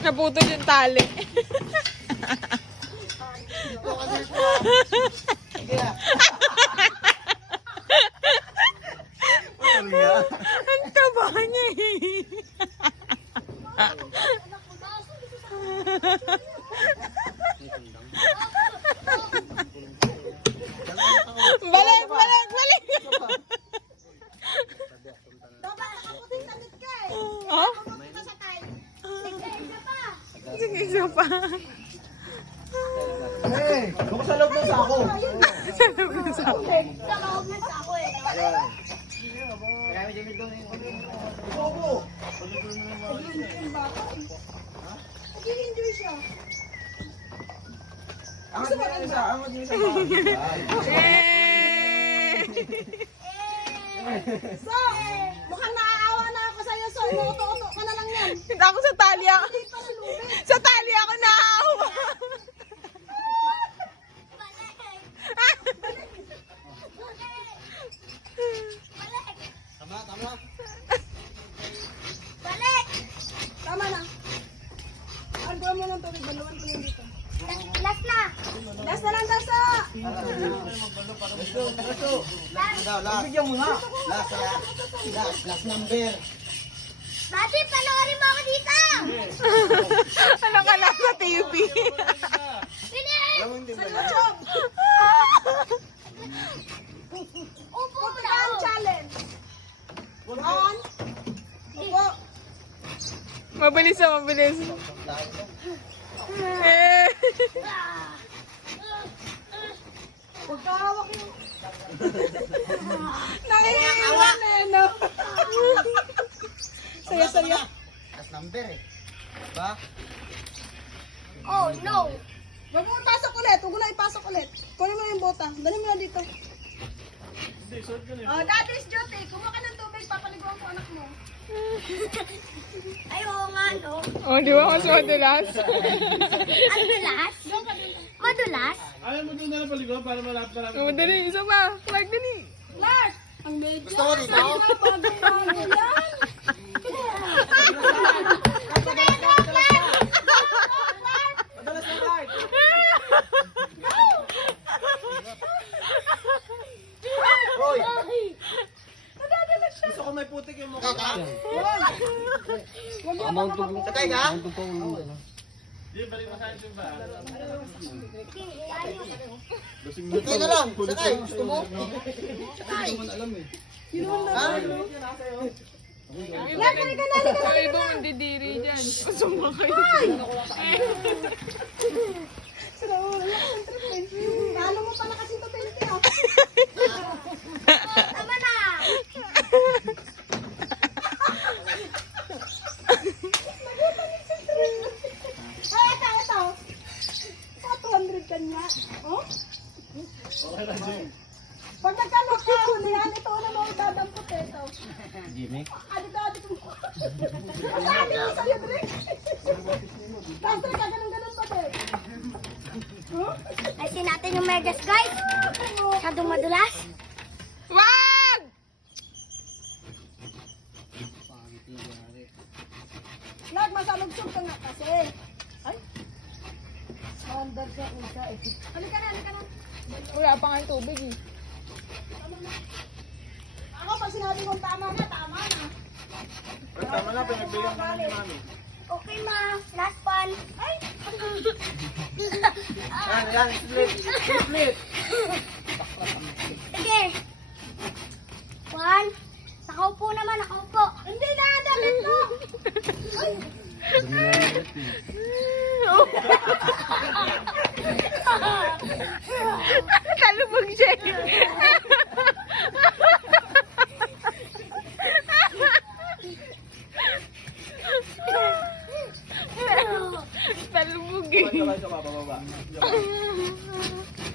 Naputol yung tali. Ang taba niya eh. Balik, balik, balik. Oh? Sige, isa pa. Hey, kung sa loob ng sako. Sa loob ng sako. Sa loob ng sako eh. Kaya may jamil doon. Bobo. Nag-i-enjoy siya. Angat mo yung isa. Angat mo yung isa. So, mukhang naaawa na ako sa'yo. So, umuuto-uto ka na lang yan. Hindi ako sa tali ako. Hindi pa nalubid. Sa tali ako naawa. Tama, tama. Balik! Tama na. Arguan mo ng tubig. Baluan ko yun dito. Last na. Last na lang daw sa... Bigyan mo na. Last number. Dati, panoorin mo ako dito! Ano ka na sa TV? Sa YouTube! Upo mo na ang challenge. On. Upo. Mabilis na, mabilis. Eh. Huwag ka hawak yung... Nangihiwan eh, no? Saya-saya. Last number eh. Diba? Oh, no. Huwag mo ipasok ulit. Huwag mo na ipasok ulit. Kunin mo yung bota. Dali mo na dito. Oh, that is duty. Kumuha ka ng tubig. Papaliguan ko anak mo. Ay, oo nga, no? Oh, di ba? Mas madulas. Ang dulas? Madulas? Ayaw mo doon na lang paligaw para malapit na lang. Oh, dali. Isa pa. Clark, dali. Lars! Ang medyo. Gusto ko dito? Bago-bago yan. Madalas na right. Hoy! Gusto ko may putik yung mukha ka. Sakay ka? Di, balik mo sa akin ba? Sakay na lang. Sakay. Gusto mo? Sakay. Ha? Sa iba mong didiri dyan. Sumakay. Ano mo pala kasi ito 20 ah? Tama na! Ay, ito. Sa 200 kanya. Oh? Okay lang, Jim. Pag nagkalok ka, hulihan ito na mo dadampot ito. Jimmy? Adi ko. Adi ko sa'yo, Drake. Tapos ganun pa, Drake. Ayusin natin yung megas, guys. Masyadong madulas. Wag! Lag, masalugsog ka nga kasi. Ay. Standard ka isa eh. Halika na. Wala pa nga yung tubig eh. Ako, pag sinabi kong tama na, tama na. Tama na, pinagbigyan mo na ni Mami. Okay, ma. Last one. Ay! Yan, split. Split. Sige. One. Nakaupo naman, nakaupo. Hindi na, damit mo. Ay! Talubog siya. Talubog eh. Sabay sa bababa.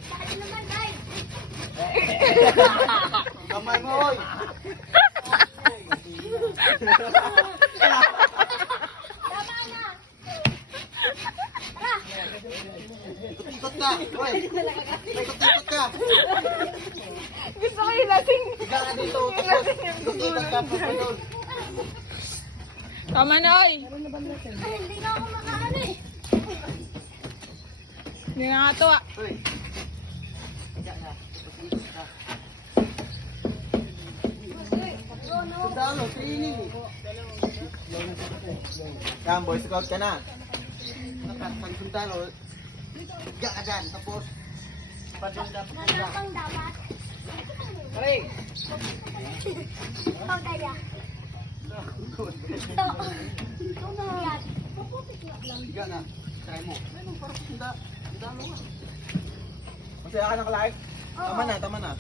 Bakit naman, guys? Kamay mo, hoy. Tama na. Tara. Ikot ka. Hoy. Ikot-ikot ka. Gusto ko yung lasing. Higa ka dito. Tapos, ikot ka pa doon. Tama na, oy. Hindi na ako makaano eh. Hindi nga nga to, ah. Hoy. Higa ka. Tapos ikot ka. Sundalo, training. Yan, boy scout ka na. Pag sundalo, higa ka dyan. Tapos, padanda. Nasapang dapat. Pare. Ikaw daya. Ikaw na yan. Paputik lang. Higa na. Try mo. Ayun, parang sundalo ka. Masaya ka ng live? Tama na, tama na.